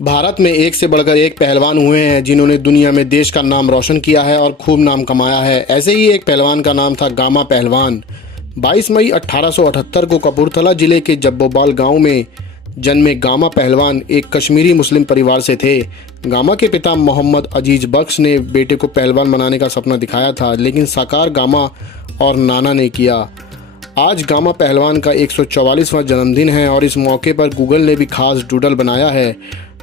भारत में एक से बढ़कर एक पहलवान हुए हैं जिन्होंने दुनिया में देश का नाम रोशन किया है और खूब नाम कमाया है। ऐसे ही एक पहलवान का नाम था गामा पहलवान। 22 मई 1878 को कपूरथला जिले के जब्बोबाल गांव में जन्मे गामा पहलवान एक कश्मीरी मुस्लिम परिवार से थे। गामा के पिता मोहम्मद अजीज बख्श ने बेटे को पहलवान बनाने का सपना दिखाया था, लेकिन साकार गामा और नाना ने किया। आज गामा पहलवान का 144वां जन्मदिन है और इस मौके पर गूगल ने भी खास डूडल बनाया है।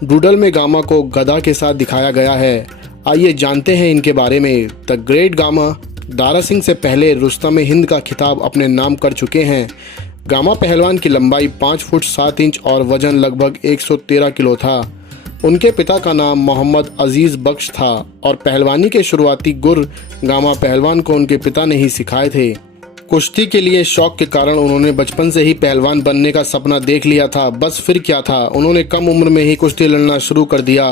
डूडल में गामा को गधा के साथ दिखाया गया है। आइए जानते हैं इनके बारे में। The great gamma Dara Singh से पहले रुस्तम हिंद का खिताब अपने नाम कर चुके हैं। गामा पहलवान की लंबाई 5 फुट 7 इंच और वजन लगभग 113 किलो था। उनके पिता का नाम मोहम्मद अजीज बख्श था और पहलवानी के शुरुआती गुर गामा पहलवान को उनके पिता ने ही सिखाए थे। कुश्ती के लिए शौक के कारण उन्होंने बचपन से ही पहलवान बनने का सपना देख लिया था। बस फिर क्या था, उन्होंने कम उम्र में ही कुश्ती लड़ना शुरू कर दिया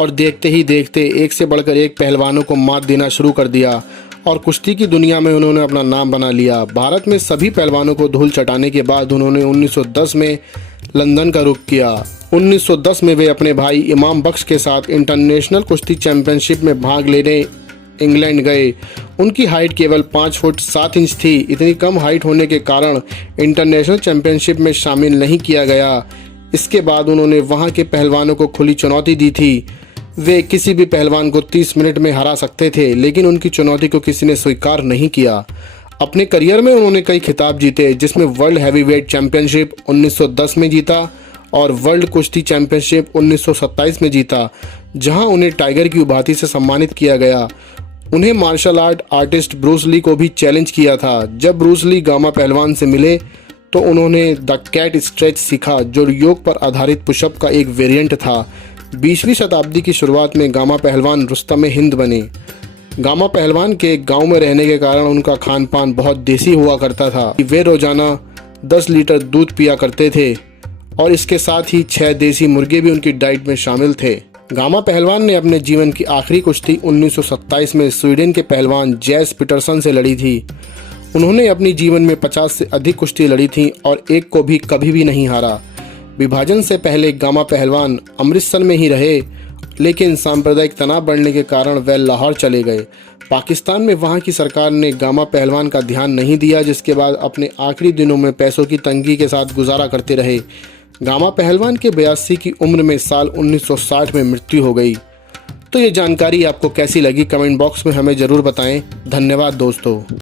और देखते ही देखते एक से बढ़कर एक पहलवानों को मात देना शुरू कर दिया और कुश्ती की दुनिया में उन्होंने अपना नाम बना लिया। भारत में सभी पहलवानों को धूल चटाने के बाद उन्होंने 1910 में लंदन का रुख किया। 1910 में वे अपने भाई इमाम बख्श के साथ इंटरनेशनल कुश्ती चैंपियनशिप में भाग लेने इंग्लैंड गए। उनकी हाइट केवल 5 फुट 7 इंच थी। इतनी कम हाइट होने के कारण इंटरनेशनल चैंपियनशिप में शामिल नहीं किया गया। इसके बाद उन्होंने वहां के पहलवानों को खुली चुनौती दी थी। वे किसी भी पहलवान को 30 मिनट में हरा सकते थे, लेकिन उनकी चुनौती को किसी ने स्वीकार नहीं किया। अपने करियर में उन्होंने कई खिताब जीते, जिसमें वर्ल्ड हैवीवेट चैंपियनशिप 1910 में जीता और वर्ल्ड कुश्ती चैंपियनशिप 1927 में जीता, जहां उन्हें टाइगर की उपाधि से सम्मानित किया गया। उन्हें मार्शल आर्टिस्ट ब्रूस ली को भी चैलेंज किया था। जब ब्रूस ली गामा पहलवान से मिले तो उन्होंने द कैट स्ट्रेच सीखा, जो योग पर आधारित पुशअप का एक वेरिएंट था। 20वीं शताब्दी की शुरुआत में गामा पहलवान रुस्तम हिंद बने। गामा पहलवान के गांव में रहने के कारण उनका खान पान बहुत देसी हुआ करता था। वे रोजाना 10 लीटर दूध पिया करते थे और इसके साथ ही 6 देसी मुर्गे भी उनकी डाइट में शामिल थे। गामा पहलवान ने अपने जीवन की आखिरी कुश्ती 1927 में स्वीडन के पहलवान जैस पीटरसन से लड़ी थी। उन्होंने अपनी जीवन में 50 से अधिक कुश्ती लड़ी थी और एक को भी कभी भी नहीं हारा। विभाजन से पहले गामा पहलवान अमृतसर में ही रहे, लेकिन सांप्रदायिक तनाव बढ़ने के कारण वे लाहौर चले गए। पाकिस्तान में वहां की सरकार ने गामा पहलवान का ध्यान नहीं दिया, जिसके बाद अपने आखिरी दिनों में पैसों की तंगी के साथ गुजारा करते रहे। गामा पहलवान के 82 की उम्र में साल 1960 में मृत्यु हो गई। तो ये जानकारी आपको कैसी लगी, कमेंट बॉक्स में हमें ज़रूर बताएं। धन्यवाद दोस्तों।